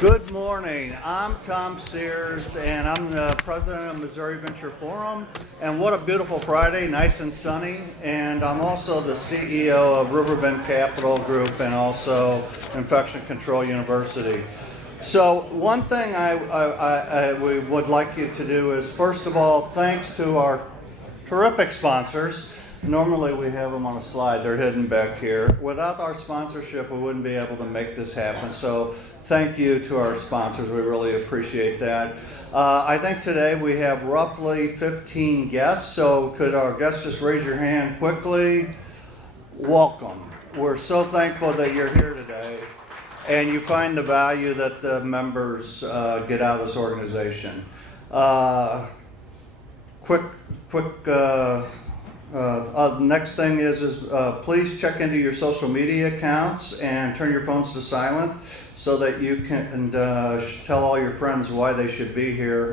Good morning. I'm Tom Sears, and I'm the president of Missouri Venture Forum. And what a beautiful Friday, nice and sunny. And I'm also the CEO of Riverbend Capital Group and also Infection Control University. So one thing we would like you to do is, first of all, thanks to our terrific sponsors. Normally we have them on a slide, they're hidden back here. Without our sponsorship, we wouldn't be able to make this happen. So thank you to our sponsors, we really appreciate that. I think today we have roughly 15 guests, so could our guests just raise your hand quickly? Welcome. We're so thankful that you're here today and you find the value that the members get out of this organization. Next thing is please check into your social media accounts and turn your phones to silent so that you can tell all your friends why they should be here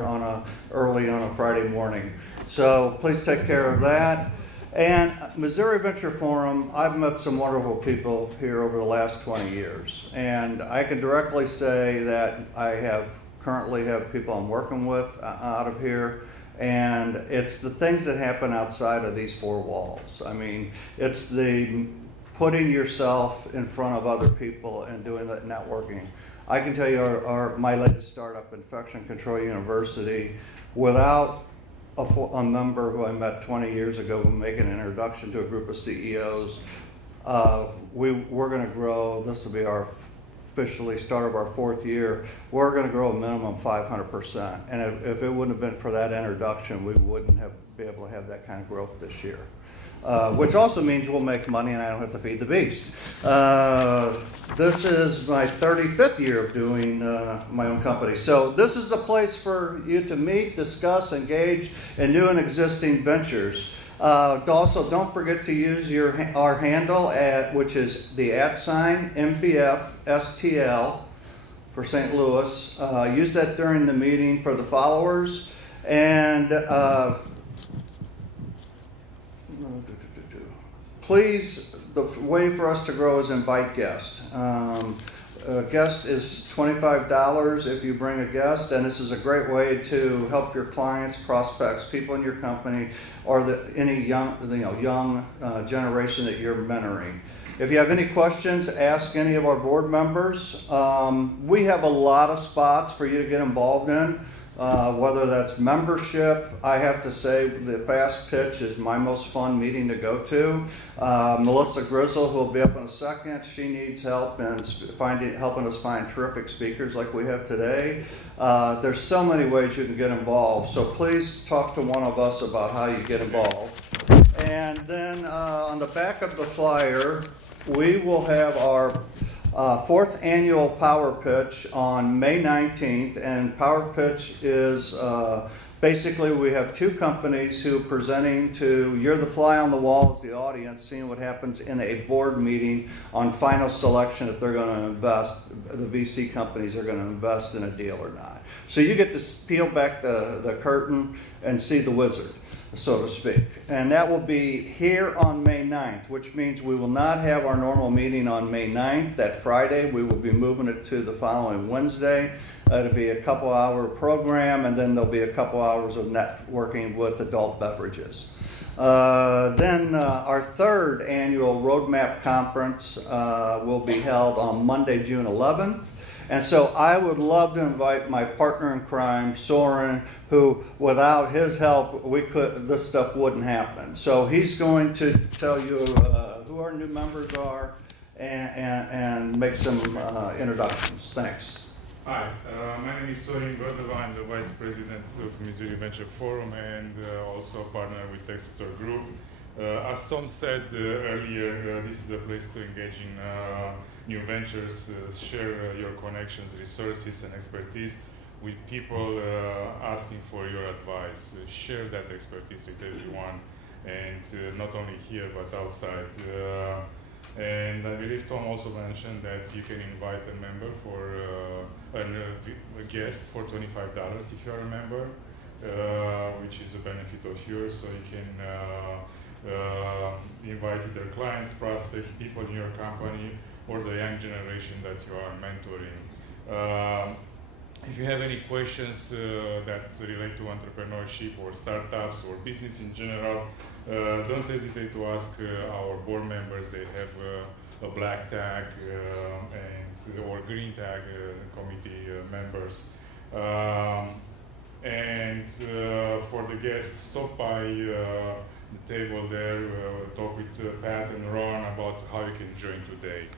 early on a Friday morning. So please take care of that. And Missouri Venture Forum, I've met some wonderful people here over the last 20 years. And I can directly say that I currently have people I'm working with out of here. And it's the things that happen outside of these four walls. I mean, it's the putting yourself in front of other people and doing that networking. I can tell you my latest startup, Infection Control University, without a member who I met 20 years ago who make an introduction to a group of CEOs, we're going to grow. This will be our officially start of our fourth year. We're going to grow a minimum 500%. And if it wouldn't have been for that introduction, we wouldn't be able to have that kind of growth this year. Which also means we'll make money and I don't have to feed the beast. This is my 35th year of doing my own company. So this is the place for you to meet, discuss, engage in new and existing ventures. Also, don't forget to use our handle, which is the @MPFSTL for St. Louis. Use that during the meeting for the followers. And please, the way for us to grow is invite guests. A guest is $25 if you bring a guest, and this is a great way to help your clients, prospects, people in your company, or any young generation that you're mentoring. If you have any questions, ask any of our board members. We have a lot of spots for you to get involved in. Whether that's membership, I have to say the Fast Pitch is my most fun meeting to go to. Melissa Grizzle, who will be up in a second, she needs help in helping us find terrific speakers like we have today. There's so many ways you can get involved, so please talk to one of us about how you get involved. And then on the back of the flyer, we will have our fourth annual Power Pitch on May 19th, and Power Pitch is basically we have two companies who are presenting you're the fly on the wall as the audience, seeing what happens in a board meeting on final selection if they're going to invest, the VC companies are going to invest in a deal or not. So you get to peel back the curtain and see the wizard, so to speak. And that will be here on May 9th, which means we will not have our normal meeting on May 9th, that Friday. We will be moving it to the following Wednesday. It'll be a couple-hour program, and then there'll be a couple hours of networking with adult beverages. Then our third annual Roadmap Conference will be held on Monday, June 11th. And so I would love to invite my partner in crime, Soren, who without his help, this stuff wouldn't happen. So he's going to tell you who our new members are and make some introductions. Thanks. Hi, my name is Soren Gordova. I'm the Vice President of Missouri Venture Forum and also partner with Texator Group. As Tom said earlier, this is a place to engage in new ventures, share your connections, resources, and expertise with people asking for your advice. Share that expertise with everyone, and not only here but outside. And I believe Tom also mentioned that you can invite a member a guest for $25 if you are a member, which is a benefit of yours, so you can invite their clients, prospects, people in your company, or the young generation that you are mentoring. If you have any questions that relate to entrepreneurship or startups or business in general, don't hesitate to ask our board members. They have a black tag or green tag committee members. For the guests, stop by the table there, talk with Pat and Ron about how you can join today.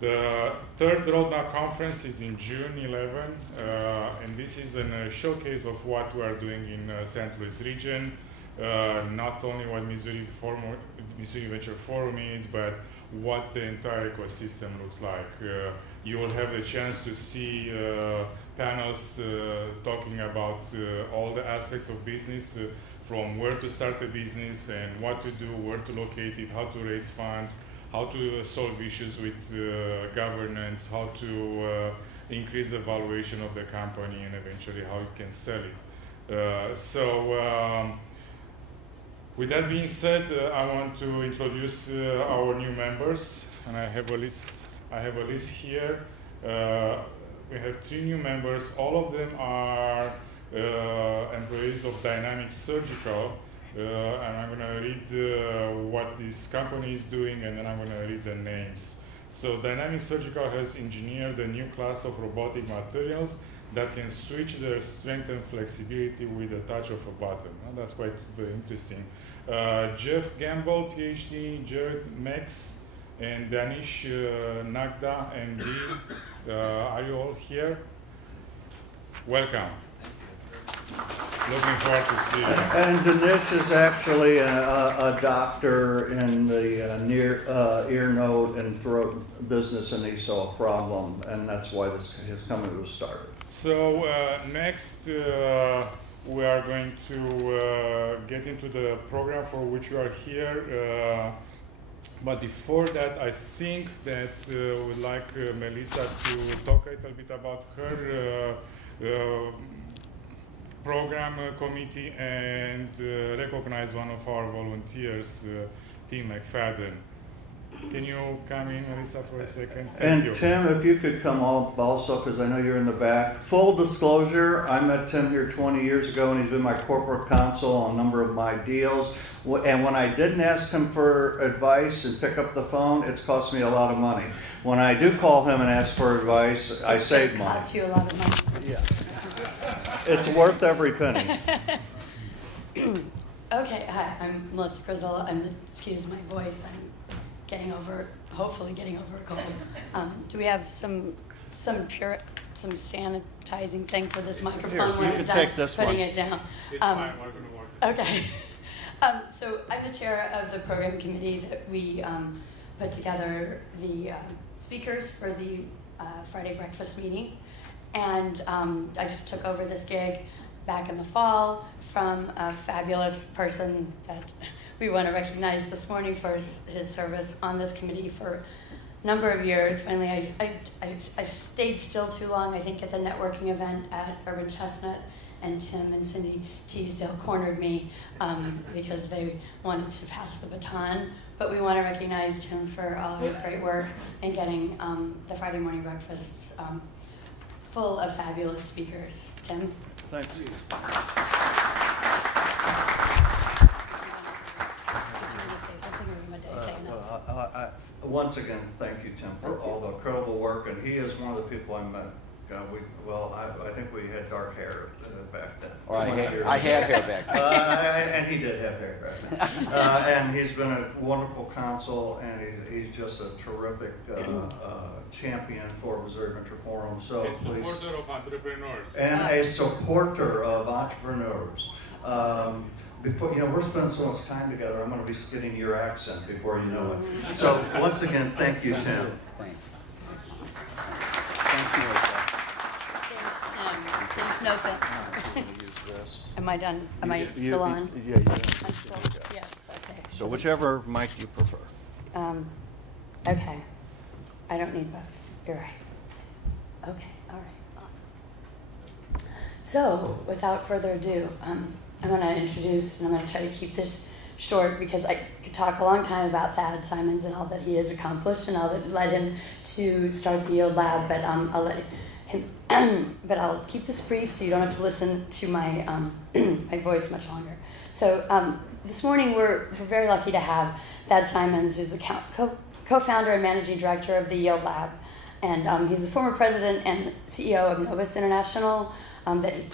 The third Roadmap Conference is in June 11, and this is a showcase of what we are doing in St. Louis region. Not only what Missouri Venture Forum is, but what the entire ecosystem looks like. You will have the chance to see panels talking about all the aspects of business, from where to start a business and what to do, where to locate it, how to raise funds, how to solve issues with governance, how to increase the valuation of the company, and eventually how you can sell it. With that being said, I want to introduce our new members, and I have a list here. We have 3 new members. All of them are employees of Dynamic Surgical. And I'm going to read what this company is doing, and then I'm going to read the names. So Dynamic Surgical has engineered a new class of robotic materials that can switch their strength and flexibility with a touch of a button. Well, that's quite very interesting. Jeff Gamble, PhD, Jared Mex, and Danish Nagda, MD. Are you all here? Welcome. Looking forward to seeing you. And Danish is actually a doctor in the ear, nose, and throat business, and he saw a problem, and that's why his company was started. So next, we are going to get into the program for which we are here. But before that, I think that we'd like Melissa to talk a little bit about her program committee and recognize one of our volunteers, Tim McFadden. Can you come in, Melissa, for a second? Thank you. Tim, if you could come up also, because I know you're in the back. Full disclosure, I met Tim here 20 years ago, and he's been my corporate counsel on a number of my deals. And when I didn't ask him for advice and pick up the phone, it's cost me a lot of money. When I do call him and ask for advice, I save money. It costs you a lot of money. Yeah. It's worth every penny. Okay, hi, I'm Melissa Grizzle. Excuse my voice. I'm hopefully getting over a cold. Do we have some sanitizing thing for this microphone? Here, you can take this one. Putting it down. It's fine, we're going to work. Okay. So I'm the chair of the program committee that we put together the speakers for the Friday breakfast meeting. And I just took over this gig back in the fall from a fabulous person that we want to recognize this morning for his service on this committee for a number of years. Finally, I stayed still too long, I think, at the networking event at Urban Chestnut, and Tim and Cindy Teasdale cornered me because they wanted to pass the baton. But we want to recognize Tim for all of his great work in getting the Friday morning breakfasts full of fabulous speakers. Tim? Thanks. Once again, thank you, Tim, for all the incredible work. And he is one of the people I met. I think we had dark hair back then. Or I had hair back then. And he did have hair back then. And he's been a wonderful counsel, and he's just a terrific champion for Missouri Venture Forum. So And supporter of entrepreneurs. And a supporter of entrepreneurs. Before we're spending so much time together, I'm going to be getting your accent before you know it. So once again, thank you, Tim. Thanks. Thanks, Tim. Thanks, no thanks. Am I done? Am I still on? Yeah, you I'm still, yes, okay. So whichever mic you prefer. Okay. I don't need both. You're right. Okay, all right, awesome. So, without further ado, I'm going to introduce, and I'm going to try to keep this short because I could talk a long time about Thad Simons and all that he has accomplished and all that led him to start the Yield Lab, but I'll let him, but I'll keep this brief so you don't have to listen to my my voice much longer. So this morning we're very lucky to have Thad Simons, who's the co-founder and managing director of the Yield Lab, and he's the former president and CEO of Novus International,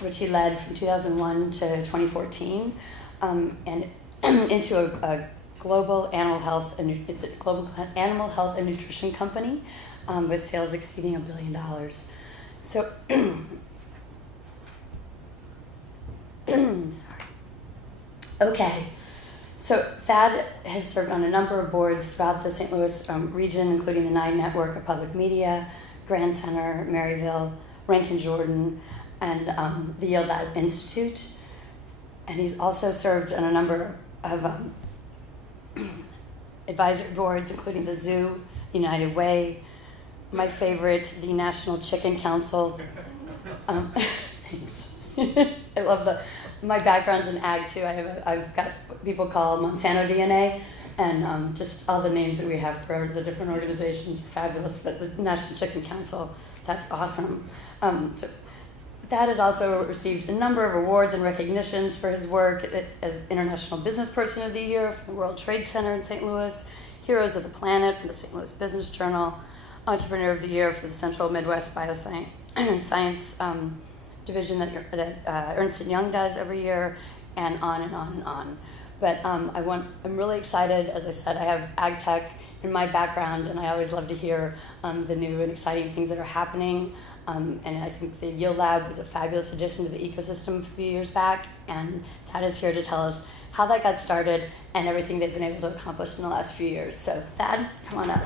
which he led from 2001 to 2014, and into a global animal health and nutrition company with sales exceeding $1 billion. So, sorry. Okay. So Thad has served on a number of boards throughout the St. Louis region, including the 9 Network of Public Media, Grand Center, Maryville, Rankin Jordan, and the Yield Lab Institute. And he's also served on a number of advisory boards, including the Zoo, United Way, my favorite, the National Chicken Council. Thanks. I love my background's in ag too. I've got what people call Monsanto DNA, and just all the names that we have for the different organizations are fabulous. But the National Chicken Council, that's awesome. So Thad has also received a number of awards and recognitions for his work as International Business Person of the Year from the World Trade Center in St. Louis, Heroes of the Planet from the St. Louis Business Journal, Entrepreneur of the Year for the Central Midwest Bioscience division that Ernst & Young does every year, and on and on and on. But I'm really excited. As I said, I have ag tech in my background, and I always love to hear the new and exciting things that are happening. And I think the Yield Lab was a fabulous addition to the ecosystem a few years back, and Thad is here to tell us how that got started and everything they've been able to accomplish in the last few years. So Thad, come on up.